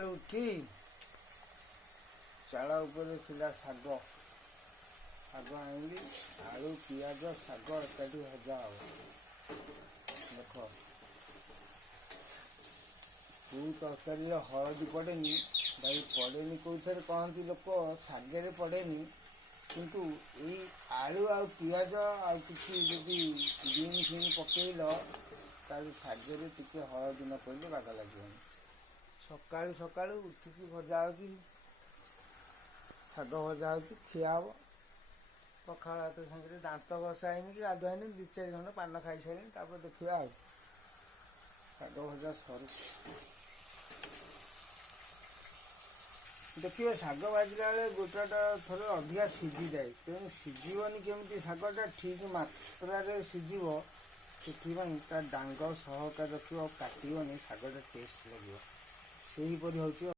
ସକାଳୁ ଉଠି ଚାଳ ଉପରେ ଥିଲା ଶାଗ ଆଣିଲି। ଆଳୁ ପିଆଜ ଶାଗ ଏକାଠି ଭଜା ହବ। ଦେଖ କେଉଁ ତରକାରୀରେ ହଳଦୀ ପଡ଼େନି ଭାଇ, ପଡ଼େନି କେଉଁଥିରେ କହନ୍ତି ଲୋକ ଶାଗରେ ପଡ଼େନି, କିନ୍ତୁ ଏଇ ଆଳୁ ଆଉ ପିଆଜ ଆଉ କିଛି ଯଦି ବିନ୍ ଫିନ୍ ପକେଇଲ ତାହେଲେ ଶାଗରେ ଟିକେ ହଳଦୀ ନ ପଡ଼ିଲେ ବାଗ ଲାଗିବନି। ସକାଳୁ ସକାଳୁ ଉଠିକି ଭଜା ହେଉଛି, ଶାଗ ଭଜା ହେଉଛି, ଖିଆ ହବ। ପଖାଳ ଭାତ ସାଙ୍ଗରେ ଦାନ୍ତ ଘଷା ହେଇନି କି ଗାଧୁଆ ହେଇନି, 2-4 ଖଣ୍ଡ ପାନ ଖାଇସାରିଲିଣି, ତାପରେ ଦେଖିବା ଆଉ। ଶାଗ ଭଜା ସରୁ। ଦେଖିବେ ଶାଗ ଭାଜିଲା ବେଳେ ଗୋଟାଟା ଥରେ ଅଧିକା ସିଝିଯାଏ, ତେଣୁ ସିଝିବନି କେମିତି ଶାଗଟା ଠିକ୍ ମାତ୍ରାରେ ସିଝିବ, ସେଥିପାଇଁ ତା ଡାଙ୍ଗ ସହକାରେ ରଖିବ, କାଟିବନି, ଶାଗଟା ଟେଷ୍ଟ ଲାଗିବ। ସେହିପରି ହେଉଛି